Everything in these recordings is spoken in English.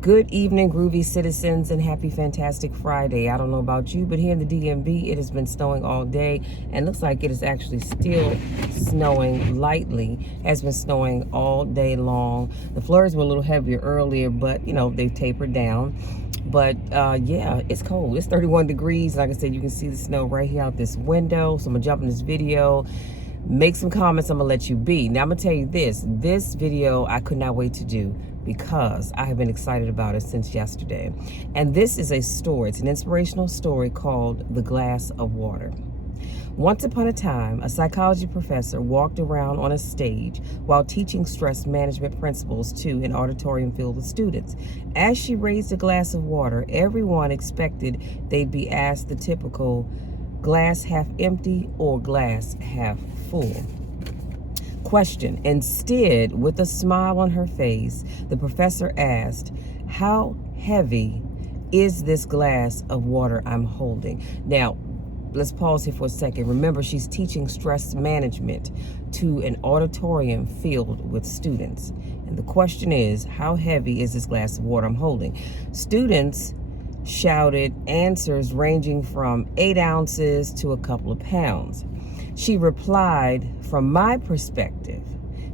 Good evening, groovy citizens, and happy fantastic Friday. I don't know about you, but here in the DMV, it has been snowing all day, and looks like it is actually still snowing lightly. Has been snowing all day long. The flurries were a little heavier earlier, but they've tapered down. But yeah, it's cold. It's 31 degrees. Like I said, you can see the snow right here out this window. So I'm gonna jump in this video, make some comments. I'm gonna let you be. Now I'm gonna tell you this video I could not wait to do, because I have been excited about it since yesterday. And this is a story. It's an inspirational story called The Glass of Water. Once upon a time, a psychology professor walked around on a stage while teaching stress management principles to an auditorium filled with students. As she raised a glass of water, everyone expected they'd be asked the typical glass half empty or glass half full question. Instead, with a smile on her face, the professor asked, "How heavy is this glass of water I'm holding?" Now, let's pause here for a second. Remember, she's teaching stress management to an auditorium filled with students. And the question is, how heavy is this glass of water I'm holding? Students shouted answers ranging from 8 ounces to a couple of pounds. She replied, "From my perspective,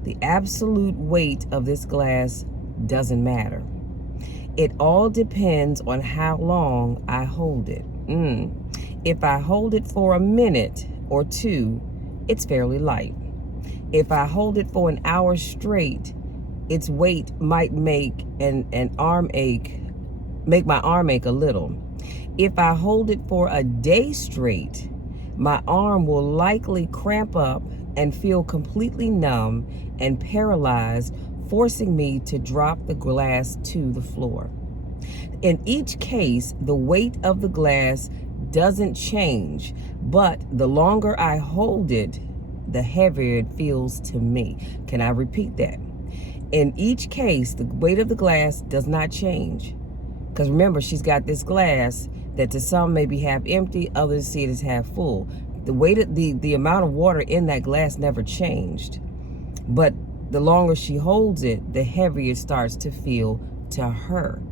the absolute weight of this glass doesn't matter. It all depends on how long I hold it. If I hold it for a minute or two, it's fairly light. If I hold it for an hour straight, its weight might make my arm ache a little. If I hold it for a day straight, my arm will likely cramp up and feel completely numb and paralyzed, forcing me to drop the glass to the floor. In each case, the weight of the glass doesn't change, but the longer I hold it, the heavier it feels to me." Can I repeat that? In each case, the weight of the glass does not change. Because remember, she's got this glass that to some may be half empty, others see it as half full. The weight of the amount of water in that glass never changed. But the longer she holds it, the heavier it starts to feel to her.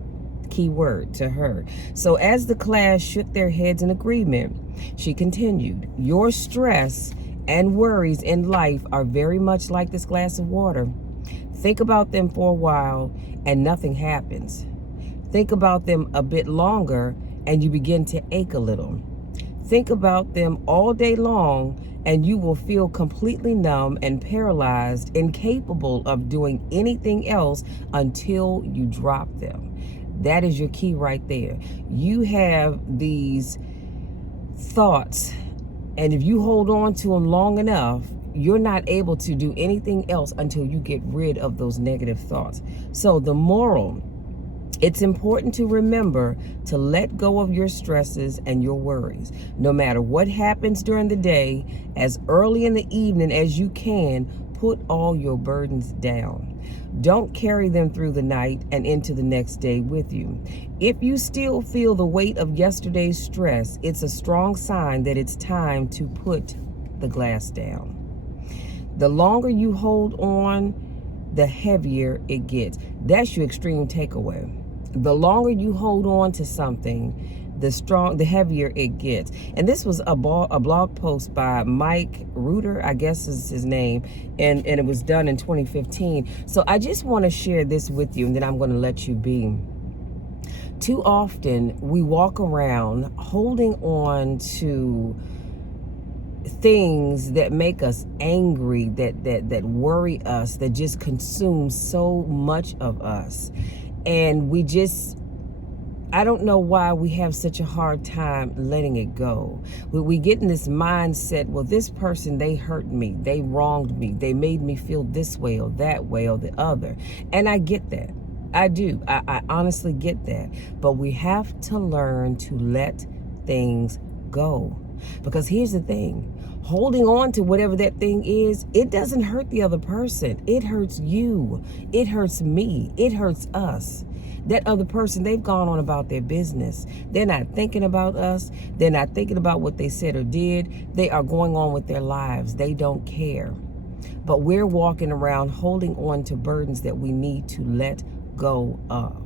Key word, to her. So as the class shook their heads in agreement, she continued, "Your stress and worries in life are very much like this glass of water. Think about them for a while and nothing happens. Think about them a bit longer and you begin to ache a little. Think about them all day long and you will feel completely numb and paralyzed, incapable of doing anything else until you drop them." That is your key right there. You have these thoughts, and if you hold on to them long enough, you're not able to do anything else until you get rid of those negative thoughts. So the moral: it's important to remember to let go of your stresses and your worries. No matter what happens during the day, as early in the evening as you can, put all your burdens down. Don't carry them through the night and into the next day with you. If you still feel the weight of yesterday's stress, it's a strong sign that it's time to put the glass down. The longer you hold on, the heavier it gets. That's your extreme takeaway. The longer you hold on to something, the heavier it gets. And this was a blog post by Mike Reuter, I guess is his name, and it was done in 2015. So I just want to share this with you, and then I'm going to let you be. Too often we walk around holding on to things that make us angry, that worry us, that just consume so much of us. And I don't know why we have such a hard time letting it go. We get in this mindset, well, this person, they hurt me, they wronged me, they made me feel this way or that way or the other. And I get that. I do. I honestly get that. But we have to learn to let things go. Because here's the thing. Holding on to whatever that thing is, it doesn't hurt the other person. It hurts you. It hurts me. It hurts us. That other person, they've gone on about their business. They're not thinking about us. They're not thinking about what they said or did. They are going on with their lives. They don't care. But we're walking around holding on to burdens that we need to let go of.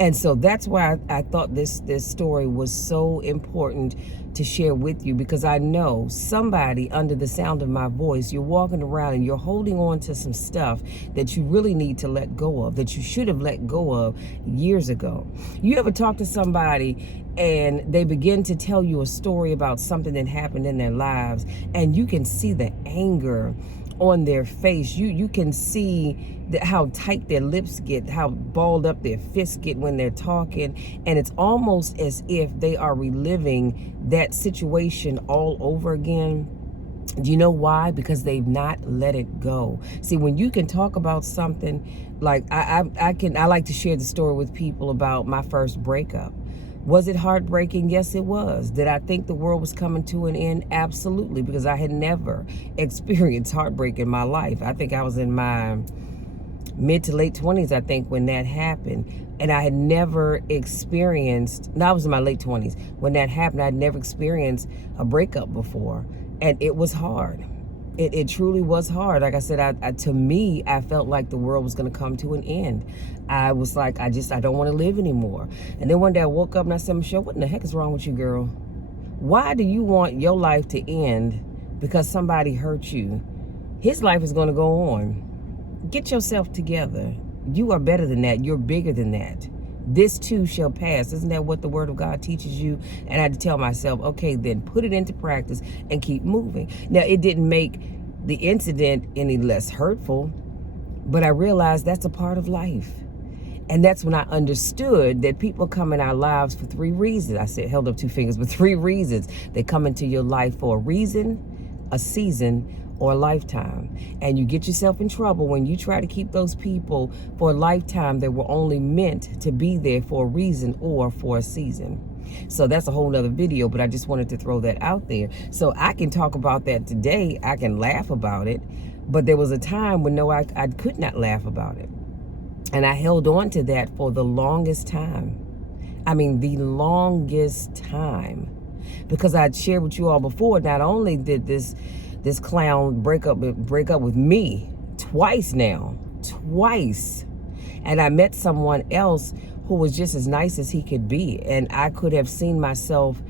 And so that's why I thought this story was so important to share with you, because I know somebody under the sound of my voice, you're walking around and you're holding on to some stuff that you really need to let go of, that you should have let go of years ago. You ever talk to somebody and they begin to tell you a story about something that happened in their lives, and you can see the anger on their face. You can see how tight their lips get, how balled up their fists get when they're talking, and it's almost as if they are reliving that situation all over again. Do you know why? Because they've not let it go. See, when you can talk about something, like I like to share the story with people about my first breakup. Was it heartbreaking? Yes, it was. Did I think the world was coming to an end? Absolutely, because I had never experienced heartbreak in my life. I think I was in my mid to late 20s, I think, when that happened. And I had never experienced, no, I was in my late 20s. When that happened, I'd never experienced a breakup before. And it was hard. It truly was hard. Like I said, to me, I felt like the world was going to come to an end. I was like, I don't want to live anymore. And then one day I woke up and I said, Michelle, what in the heck is wrong with you, girl? Why do you want your life to end because somebody hurt you? His life is going to go on. Get yourself together. You are better than that. You're bigger than that. This too shall pass. Isn't that what the word of God teaches you? And I had to tell myself, okay, then put it into practice and keep moving. Now, it didn't make the incident any less hurtful, but I realized that's a part of life. And that's when I understood that people come in our lives for 3 reasons. I said, held up 2 fingers, but 3 reasons. They come into your life for a reason, a season, or a lifetime. And you get yourself in trouble when you try to keep those people for a lifetime that were only meant to be there for a reason or for a season. So that's a whole nother video, but I just wanted to throw that out there. So I can talk about that today. I can laugh about it. But there was a time when I could not laugh about it. And I held on to that for the longest time. I mean, the longest time. Because I'd shared with you all before, not only did this clown break up with me twice now. And I met someone else who was just as nice as he could be. And I could have seen myself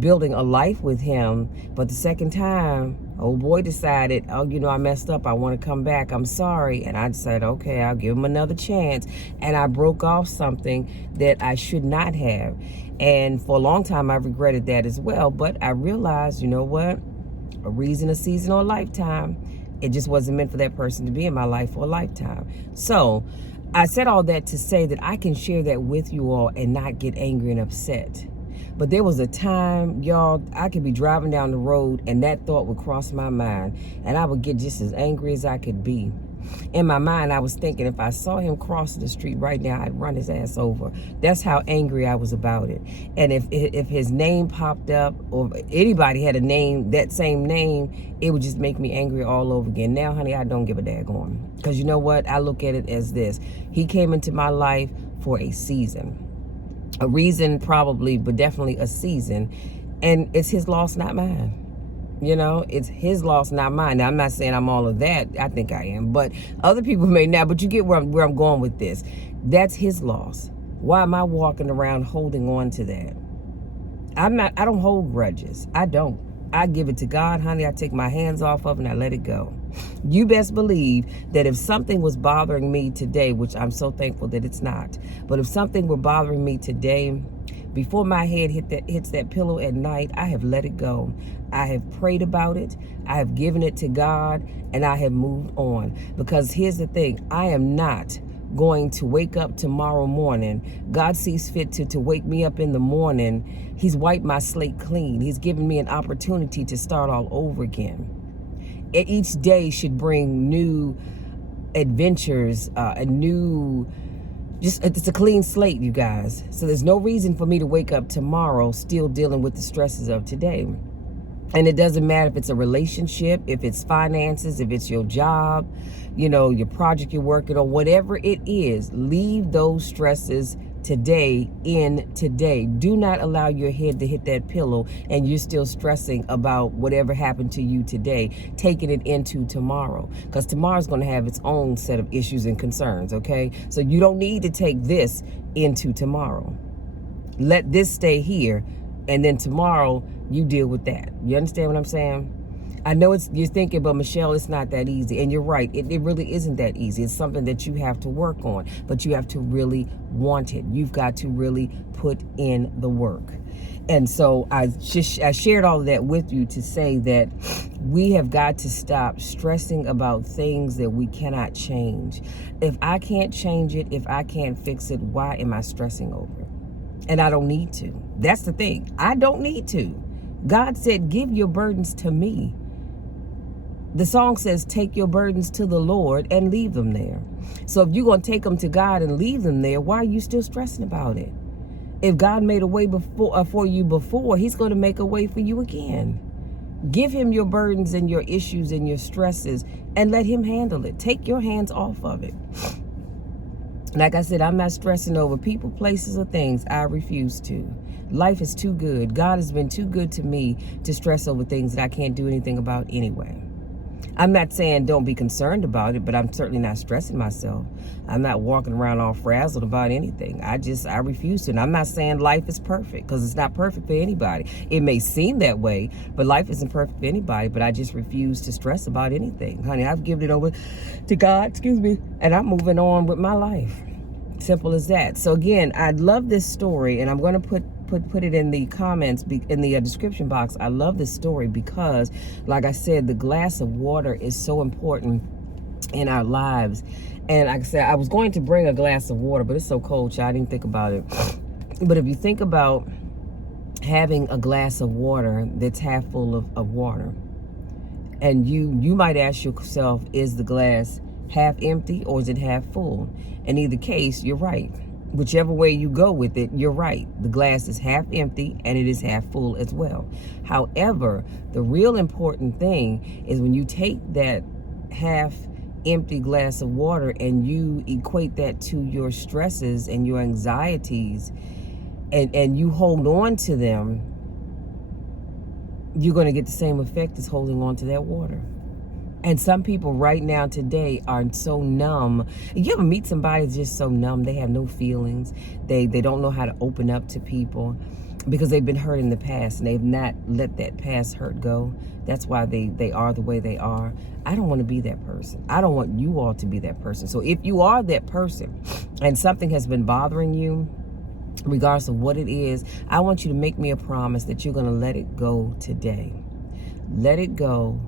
building a life with him. But the second time, old boy decided, oh, I messed up. I want to come back. I'm sorry. And I said, okay, I'll give him another chance. And I broke off something that I should not have. And for a long time, I regretted that as well. But I realized, you know what? A reason, a season, or a lifetime. It just wasn't meant for that person to be in my life for a lifetime. So I said all that to say that I can share that with you all and not get angry and upset. But there was a time, y'all, I could be driving down the road and that thought would cross my mind and I would get just as angry as I could be. In my mind, I was thinking if I saw him crossing the street right now, I'd run his ass over. That's how angry I was about it. And if his name popped up or anybody had a name, that same name, it would just make me angry all over again. Now, honey, I don't give a daggone. Because you know what? I look at it as this. He came into my life for a season. A reason probably, but definitely a season. And it's his loss, not mine. It's his loss, not mine. Now, I'm not saying I'm all of that. I think I am. But other people may not. But you get where I'm going with this. That's his loss. Why am I walking around holding on to that? I don't hold grudges. I don't. I give it to God, honey. I take my hands off of it and I let it go. You best believe that if something was bothering me today, which I'm so thankful that it's not, but if something were bothering me today, before my head hits that pillow at night, I have let it go. I have prayed about it. I have given it to God and I have moved on. Because here's the thing, I am not going to wake up tomorrow morning. God sees fit to wake me up in the morning. He's wiped my slate clean. He's given me an opportunity to start all over again. Each day should bring new adventures, it's a clean slate, you guys. So there's no reason for me to wake up tomorrow still dealing with the stresses of today. And it doesn't matter if it's a relationship, if it's finances, if it's your job, you know, your project you're working on, whatever it is, leave those stresses today in today. Do not allow your head to hit that pillow and you're still stressing about whatever happened to you today, taking it into tomorrow, because tomorrow's going to have its own set of issues and concerns. Okay, so you don't need to take this into tomorrow. Let this stay here, and then tomorrow you deal with that. You understand what I'm saying? I know you're thinking, but Michelle, it's not that easy. And you're right. It really isn't that easy. It's something that you have to work on, but you have to really want it. You've got to really put in the work. And so I shared all of that with you to say that we have got to stop stressing about things that we cannot change. If I can't change it, if I can't fix it, why am I stressing over it? And I don't need to. That's the thing. I don't need to. God said, give your burdens to me. The song says, take your burdens to the Lord and leave them there. So if you're going to take them to God and leave them there, why are you still stressing about it? If God made a way for you before, he's going to make a way for you again. Give him your burdens and your issues and your stresses and let him handle it. Take your hands off of it. Like I said, I'm not stressing over people, places, or things. I refuse to. Life is too good. God has been too good to me to stress over things that I can't do anything about anyway. I'm not saying don't be concerned about it, but I'm certainly not stressing myself. I'm not walking around all frazzled about anything. I refuse to. And I'm not saying life is perfect, because it's not perfect for anybody. It may seem that way, but life isn't perfect for anybody. But I just refuse to stress about anything. Honey, I've given it over to God, and I'm moving on with my life. Simple as that. So again, I love this story, and I'm going to put it in the comments, in the description box. I love this story because, like I said, the glass of water is so important in our lives. And like I said, I was going to bring a glass of water, but it's so cold, child, I didn't think about it. But if you think about having a glass of water that's half full of water, and you might ask yourself, is the glass half empty or is it half full? In either case, you're right. Whichever way you go with it, you're right. The glass is half empty and it is half full as well. However, the real important thing is when you take that half empty glass of water and you equate that to your stresses and your anxieties, and you hold on to them, you're going to get the same effect as holding on to that water. And some people right now today are so numb. You ever meet somebody that's just so numb? They have no feelings. They don't know how to open up to people because they've been hurt in the past and they've not let that past hurt go. That's why they are the way they are. I don't want to be that person. I don't want you all to be that person. So if you are that person and something has been bothering you, regardless of what it is, I want you to make me a promise that you're going to let it go today. Let it go.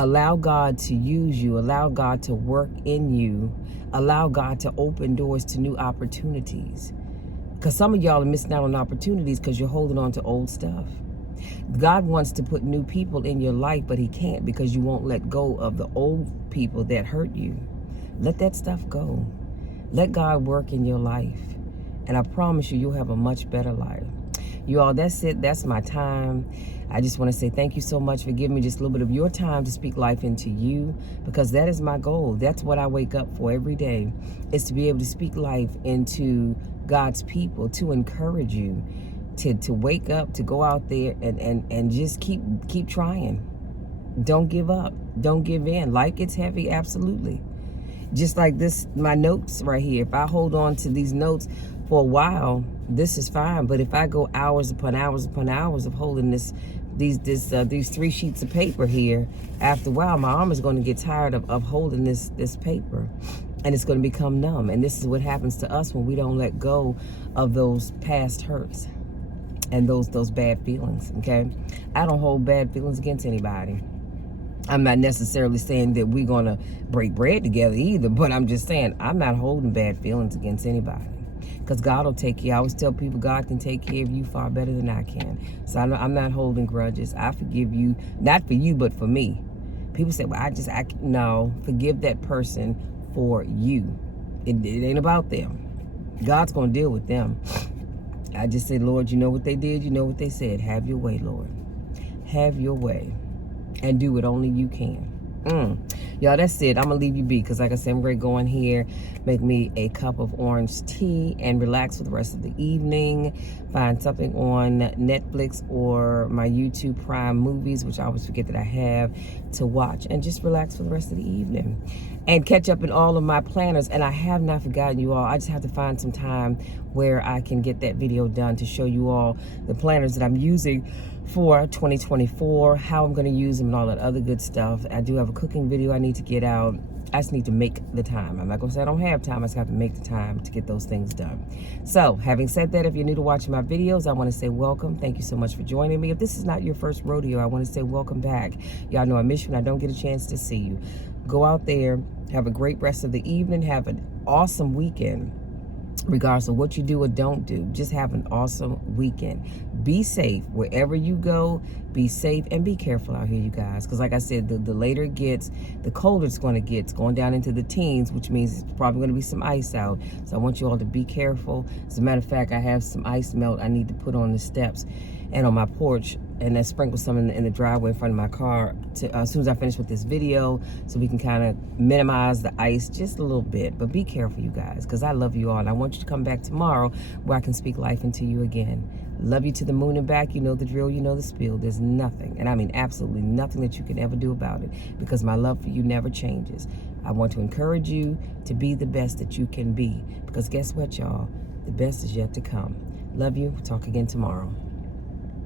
Allow God to use you. Allow God to work in you. Allow God to open doors to new opportunities. Because some of y'all are missing out on opportunities because you're holding on to old stuff. God wants to put new people in your life, but he can't because you won't let go of the old people that hurt you. Let that stuff go. Let God work in your life. And I promise you'll have a much better life. You all, that's it. That's my time. I just want to say thank you so much for giving me just a little bit of your time to speak life into you, because that is my goal. That's what I wake up for every day, is to be able to speak life into God's people, to encourage you, to wake up, to go out there and just keep trying. Don't give up. Don't give in. Life gets heavy, absolutely. Just like this, my notes right here. If I hold on to these notes for a while, this is fine. But if I go hours upon hours upon hours of holding these 3 sheets of paper here, after a while, my arm is going to get tired of holding this paper, and it's going to become numb. And this is what happens to us when we don't let go of those past hurts and those bad feelings. Okay, I don't hold bad feelings against anybody. I'm not necessarily saying that we're going to break bread together either, but I'm just saying I'm not holding bad feelings against anybody, because God will take care. I always tell people God can take care of you far better than I can. So I'm not holding grudges. I forgive you, not for you, but for me. People say, well, no, forgive that person for you. It ain't about them. God's going to deal with them. I just say, Lord, you know what they did. You know what they said. Have your way, Lord. Have your way and do what only you can. Y'all, that's it. I'm gonna leave you be because, like I said, I'm ready to go in here, make me a cup of orange tea, and relax for the rest of the evening. Find something on Netflix or my YouTube Prime movies, which I always forget that I have, to watch, and just relax for the rest of the evening. And catch up in all of my planners. And I have not forgotten you all. I just have to find some time where I can get that video done to show you all the planners that I'm using for 2024, how I'm going to use them, and all that other good stuff. I do have a cooking video I need to get out. I just need to make the time. I'm not going to say I don't have time. I just have to make the time to get those things done. So, having said that, if you're new to watching my videos, I want to say welcome. Thank you so much for joining me. If this is not your first rodeo, I want to say welcome back. Y'all know I miss you and I don't get a chance to see you. Go out there, have a great rest of the evening, have an awesome weekend. Regardless of what you do or don't do, just have an awesome weekend. Be safe wherever you go. Be safe and be careful out here, you guys. Because like I said, the later it gets, the colder it's going to get. It's going down into the teens, which means it's probably going to be some ice out. So I want you all to be careful. As a matter of fact, I have some ice melt I need to put on the steps and on my porch, and then sprinkle some in the driveway in front of my car as soon as I finish with this video, so we can kind of minimize the ice just a little bit. But be careful, you guys, because I love you all, and I want you to come back tomorrow where I can speak life into you again. Love you to the moon and back. You know the drill, you know the spiel. There's nothing, and I mean absolutely nothing, that you can ever do about it, because my love for you never changes. I want to encourage you to be the best that you can be, because guess what, y'all? The best is yet to come. Love you. Talk again tomorrow.